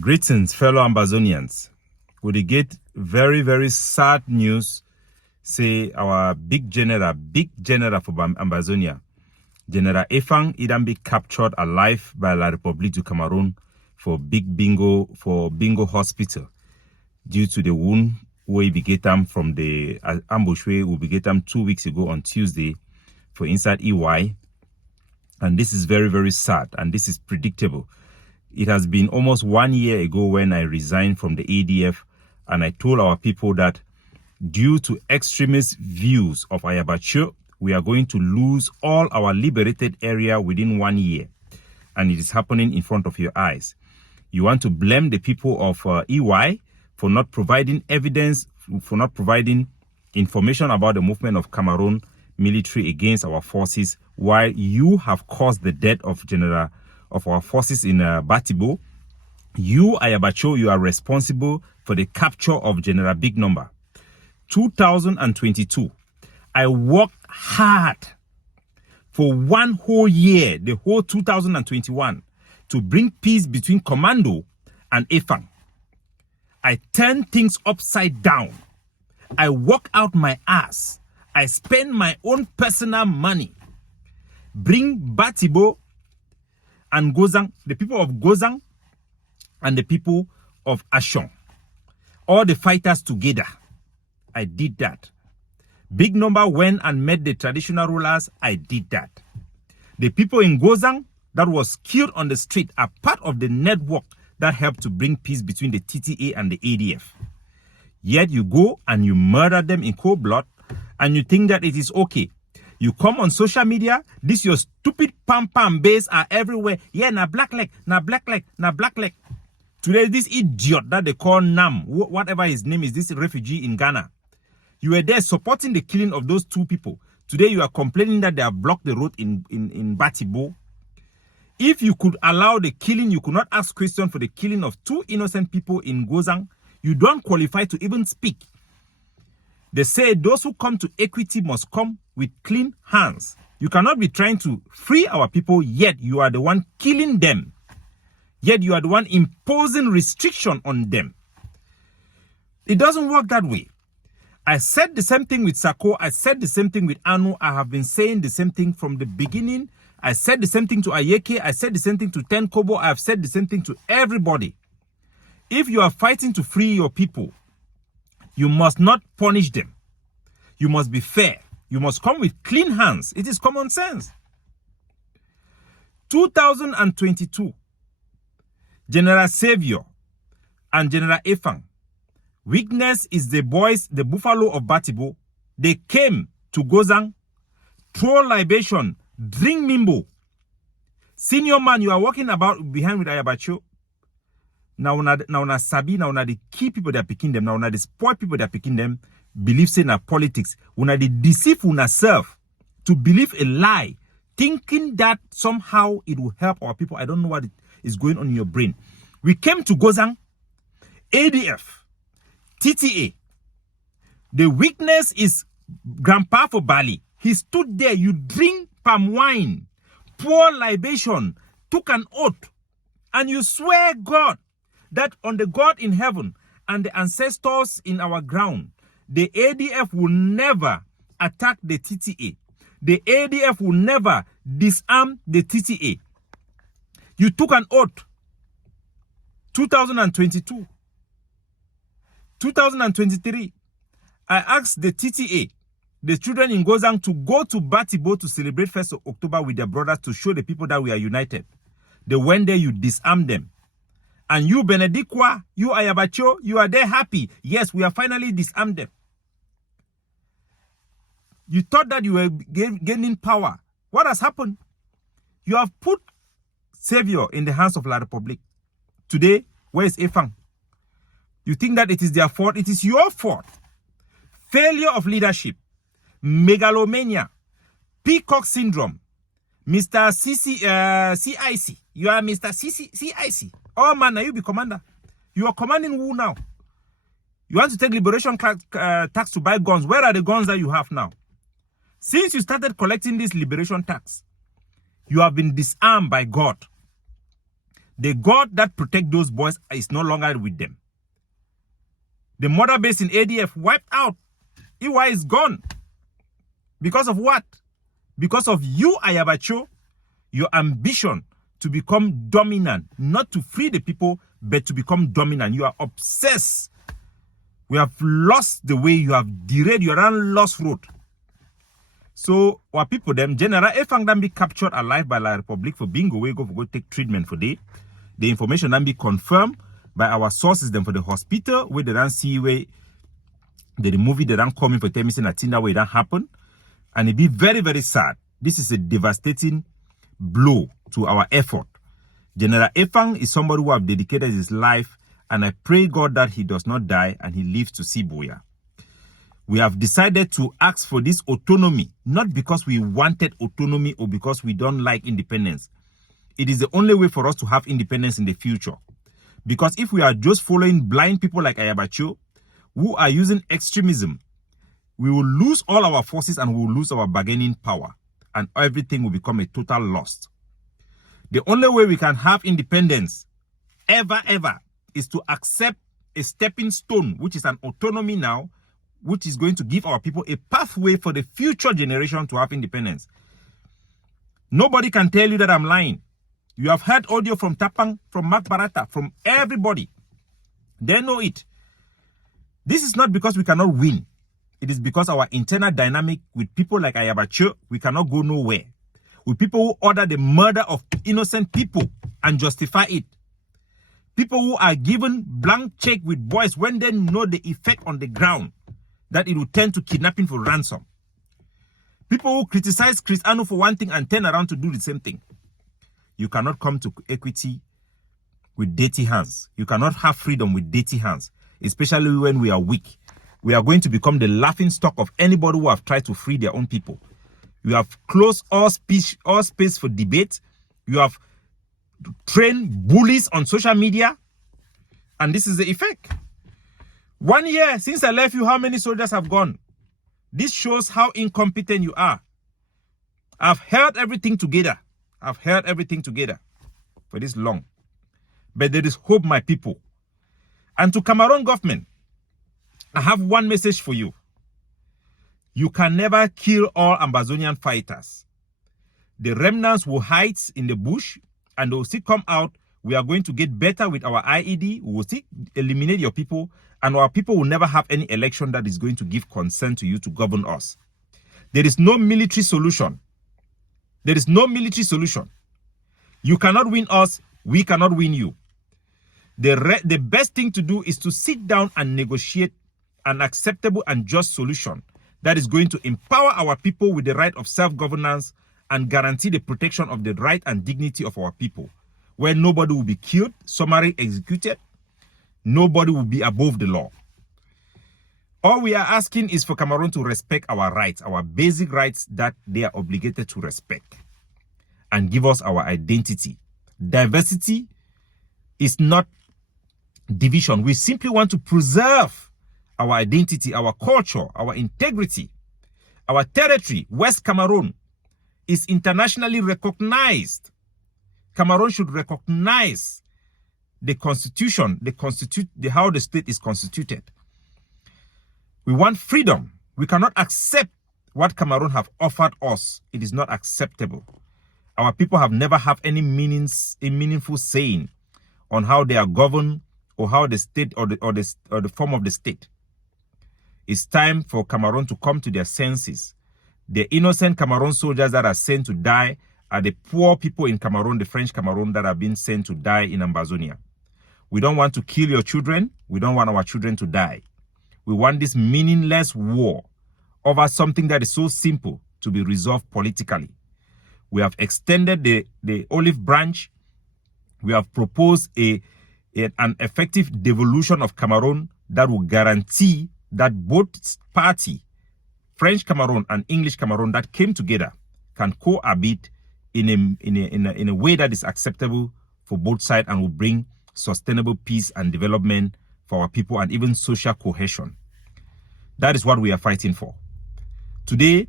Greetings, fellow Ambazonians. We get very, very sad news. Say our big general for Ambazonia, General Effang, be captured alive by La République du Cameroon for Mbingo Hospital due to the wound we get them from the ambush we get them 2 weeks ago on Tuesday for inside EY. And this is very, very sad, and this is predictable. It has been almost 1 year ago when I resigned from the ADF, and I told our people that due to extremist views of Ayabacho, we are going to lose all our liberated area within 1 year. And it is happening in front of your eyes. You want to blame the people of EY for not providing evidence, for not providing information about the movement of Cameroon military against our forces, while you have caused the death of our forces in Batibo. You, Ayabacho, you are responsible for the capture of General Big Number. 2022, I worked hard for 1 whole year, the whole 2021, to bring peace between Commando and Effang. I turned things upside down. I work out my ass. I spend my own personal money. Bring Batibo and Gozang, the people of Gozang and the people of Ashong, all the fighters together. I did that. Big Number went and met the traditional rulers. I did that. The people in Gozang that was killed on the street are part of the network that helped to bring peace between the TTA and the ADF. Yet you go and you murder them in cold blood, and you think that it is okay. You come on social media, this your stupid pam-pam base are everywhere. Yeah, na black leg, na black leg, na black leg. Today, this idiot that they call Nam, whatever his name is, this refugee in Ghana, you were there supporting the killing of those 2 people. Today, you are complaining that they have blocked the road in Batibo. If you could allow the killing, you could not ask question for the killing of 2 innocent people in Gozang. You don't qualify to even speak. They say those who come to equity must come with clean hands. You cannot be trying to free our people, yet you are the one killing them. Yet you are the one imposing restriction on them. It doesn't work that way. I said the same thing with Sako. I said the same thing with Anu. I have been saying the same thing from the beginning. I said the same thing to Ayeke. I said the same thing to Ten Kobo. I have said the same thing to everybody. If you are fighting to free your people, you must not punish them. You must be fair. You must come with clean hands. It is common sense. 2022, General Savior and General Effang. Weakness is the boys, the buffalo of Batibo. They came to Gozang, throw libation, drink mimbo. Senior man, you are walking about behind with Ayabacho. Now una sabi, now una the key people that are picking them, now una the spoil people that are picking them, believe in our politics. Una the deceive una self to believe a lie, thinking that somehow it will help our people. I don't know what is going on in your brain. We came to Gozang, ADF, TTA. The weakness is Grandpa for Bali. He stood there, you drink palm wine, pour libation, took an oath, and you swear God that on the God in heaven and the ancestors in our ground, the ADF will never attack the TTA. The ADF will never disarm the TTA. You took an oath. 2022. 2023. I asked the TTA, the children in Gozang, to go to Batibo to celebrate 1st of October with their brothers to show the people that we are united. They went there, you disarmed them. And you, Benedikwa, you, Ayabacho, you are there happy. Yes, we have finally disarmed them. You thought that you were gaining power. What has happened? You have put Savior in the hands of La République. Today, where is Effang? You think that it is their fault? It is your fault. Failure of leadership, megalomania, peacock syndrome, Mr. CIC. You are Mr. CIC. Oh man, now you be commander. You are commanding who now? You want to take liberation tax to buy guns. Where are the guns that you have now? Since you started collecting this liberation tax, you have been disarmed by God. The God that protect those boys is no longer with them. The mother base in ADF wiped out. EY is gone. Because of what? Because of you, Ayabacho, your ambition to become dominant, not to free the people, but to become dominant. You are obsessed. We have lost the way. You have derailed. You are on lost road. So, our people, them, General Effang then be captured alive by La Republic for Mbingo. We go take treatment for day. The information then be confirmed by our sources them for the hospital, where they don't see where the movie they don't come in for telling me that way that happen. And it be very, very sad. This is a devastating blow to our effort. General Effang is somebody who have dedicated his life, and I pray God that he does not die and he lives to see Boya. We have decided to ask for this autonomy, not because we wanted autonomy or because we don't like independence. It is the only way for us to have independence in the future. Because if we are just following blind people like Ayabacho, who are using extremism, we will lose all our forces and we will lose our bargaining power. And everything will become a total loss. The only way we can have independence, ever, is to accept a stepping stone, which is an autonomy now, which is going to give our people a pathway for the future generation to have independence. Nobody can tell you that I'm lying. You have heard audio from Tapang, from Mark Barata, from everybody. They know it. This is not because we cannot win. It is because our internal dynamic with people like Ayabacho, we cannot go nowhere. With people who order the murder of innocent people and justify it. People who are given blank check with boys when they know the effect on the ground, that it will turn to kidnapping for ransom. People who criticize Cristiano for one thing and turn around to do the same thing. You cannot come to equity with dirty hands. You cannot have freedom with dirty hands, especially when we are weak. We are going to become the laughing stock of anybody who have tried to free their own people. You have closed all space for debate. You have trained bullies on social media. And this is the effect. 1 year since I left you, how many soldiers have gone? This shows how incompetent you are. I've held everything together. I've held everything together for this long. But there is hope, my people. And to Cameroon government, I have one message for you. You can never kill all Amazonian fighters. The remnants will hide in the bush and they will still come out. We are going to get better with our IED. We will still eliminate your people, and our people will never have any election that is going to give consent to you to govern us. There is no military solution. There is no military solution. You cannot win us. We cannot win you. The best thing to do is to sit down and negotiate an acceptable and just solution that is going to empower our people with the right of self-governance and guarantee the protection of the right and dignity of our people, where nobody will be killed, summarily executed, nobody will be above the law. All we are asking is for Cameroon to respect our rights, our basic rights that they are obligated to respect, and give us our identity. Diversity is not division. We simply want to preserve our identity, our culture, our integrity, our territory. West Cameroon is internationally recognized. Cameroon should recognize the constitution, how the state is constituted. We want freedom. We cannot accept what Cameroon have offered us. It is not acceptable. Our people have never had any meaningful saying on how they are governed or how the state or the form of the state. It's time for Cameroon to come to their senses. The innocent Cameroon soldiers that are sent to die are the poor people in Cameroon, the French Cameroon, that have been sent to die in Amazonia. We don't want to kill your children. We don't want our children to die. We want this meaningless war over something that is so simple to be resolved politically. We have extended the olive branch. We have proposed an effective devolution of Cameroon that will guarantee that both parties, French Cameroon and English Cameroon, that came together can cohabit in a way that is acceptable for both sides and will bring sustainable peace and development for our people and even social cohesion. That is what we are fighting for. Today,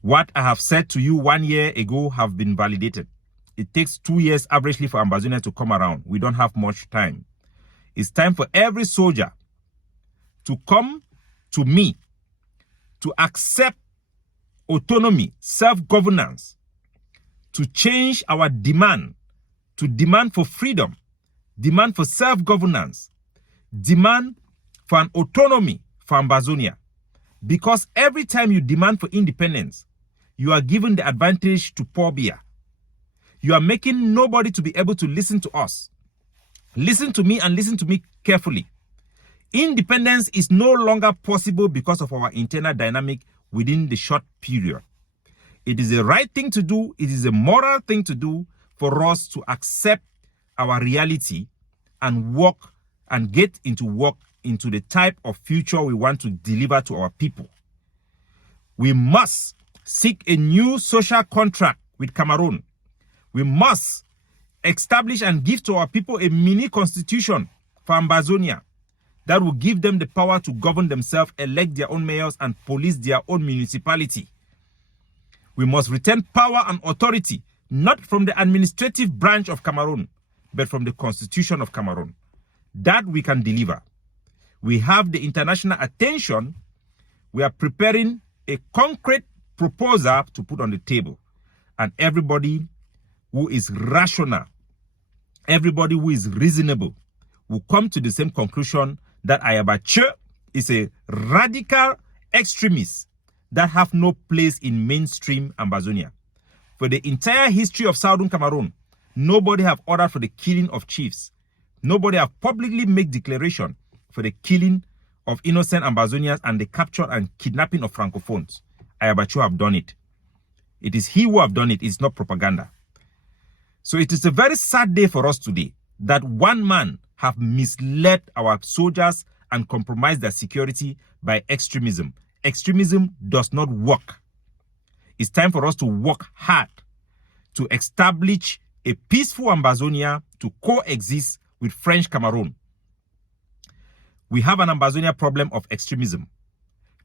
what I have said to you 1 year ago have been validated. It takes 2 years averagely for Ambazonia to come around. We don't have much time. It's time for every soldier to come to me to accept autonomy, self-governance, to change our demand, to demand for freedom, demand for self-governance, demand for an autonomy for Ambazonia. Because every time you demand for independence, you are given the advantage to Paul Biya. You are making nobody to be able to listen to us. Listen to me and listen to me carefully. Independence is no longer possible because of our internal dynamic within the short period. It is the right thing to do. It is a moral thing to do for us to accept our reality and work and get into work into the type of future we want to deliver to our people. We must seek a new social contract with Cameroon. We must establish and give to our people a mini constitution for Ambazonia that will give them the power to govern themselves, elect their own mayors, and police their own municipality. We must retain power and authority, not from the administrative branch of Cameroon, but from the constitution of Cameroon. That we can deliver. We have the international attention. We are preparing a concrete proposal to put on the table. And everybody who is rational, everybody who is reasonable, will come to the same conclusion that Ayabache is a radical extremist that have no place in mainstream Ambazonia. For the entire history of Southern Cameroon, nobody have ordered for the killing of chiefs. Nobody have publicly made declaration for the killing of innocent Ambazonians and the capture and kidnapping of Francophones. Ayabache have done it. It is he who have done it. It's not propaganda. So it is a very sad day for us today that one man have misled our soldiers and compromised their security by extremism. Extremism does not work. It's time for us to work hard to establish a peaceful Ambazonia to coexist with French Cameroon. We have an Ambazonia problem of extremism.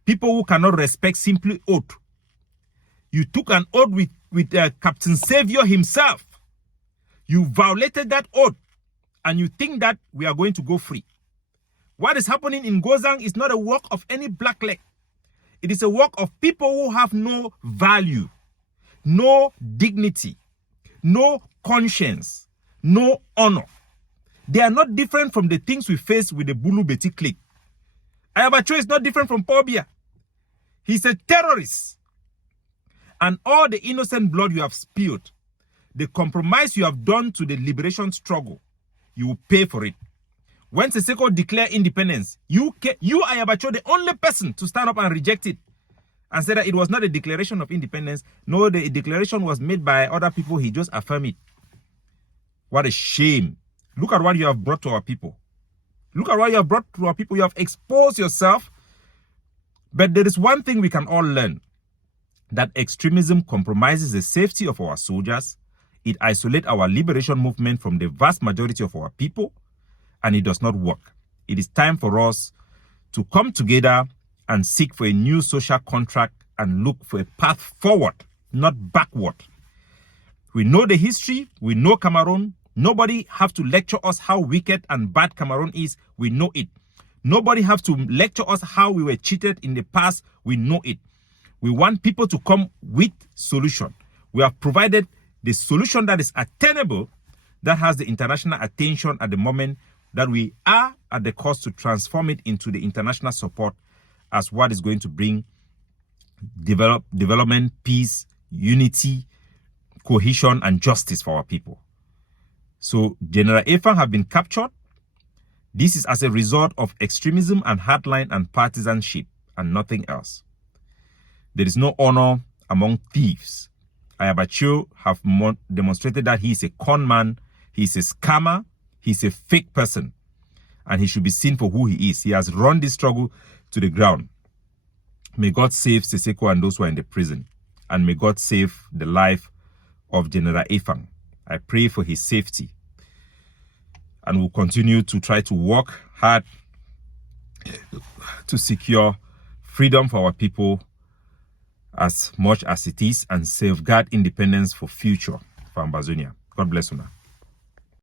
People who cannot respect simply oath. You took an oath with Captain Savior himself. You violated that oath and you think that we are going to go free. What is happening in Gozang is not a work of any black leg. It is a work of people who have no value, no dignity, no conscience, no honor. They are not different from the things we face with the Bulu Beti clique. Ayabache is not different from Paul Biya. He's a terrorist. And all the innocent blood you have spilled, the compromise you have done to the liberation struggle, you will pay for it. When Seseko declared independence, you Ayabache, the only person to stand up and reject it and say that it was not a declaration of independence. No, the declaration was made by other people. He just affirmed it. What a shame. Look at what you have brought to our people. Look at what you have brought to our people. You have exposed yourself. But there is one thing we can all learn. That extremism compromises the safety of our soldiers. It isolates our liberation movement from the vast majority of our people. And it does not work. It is time for us to come together and seek for a new social contract and look for a path forward, not backward. We know the history. We know Cameroon. Nobody have to lecture us how wicked and bad Cameroon is. We know it. Nobody have to lecture us how we were cheated in the past. We know it. We want people to come with solution. We have provided the solution that is attainable, that has the international attention at the moment, that we are at the cost to transform it into the international support as what is going to bring development, peace, unity, cohesion, and justice for our people. So General Effang have been captured. This is as a result of extremism and hardline and partisanship and nothing else. There is no honor among thieves. Ayabache have demonstrated that he is a con man, he is a scammer, he is a fake person, and he should be seen for who he is. He has run this struggle to the ground. May God save Seseko and those who are in the prison, and may God save the life of General Effang. I pray for his safety, and we'll continue to try to work hard to secure freedom for our people as much as it is and safeguard independence for future for Ambazonia. God bless you.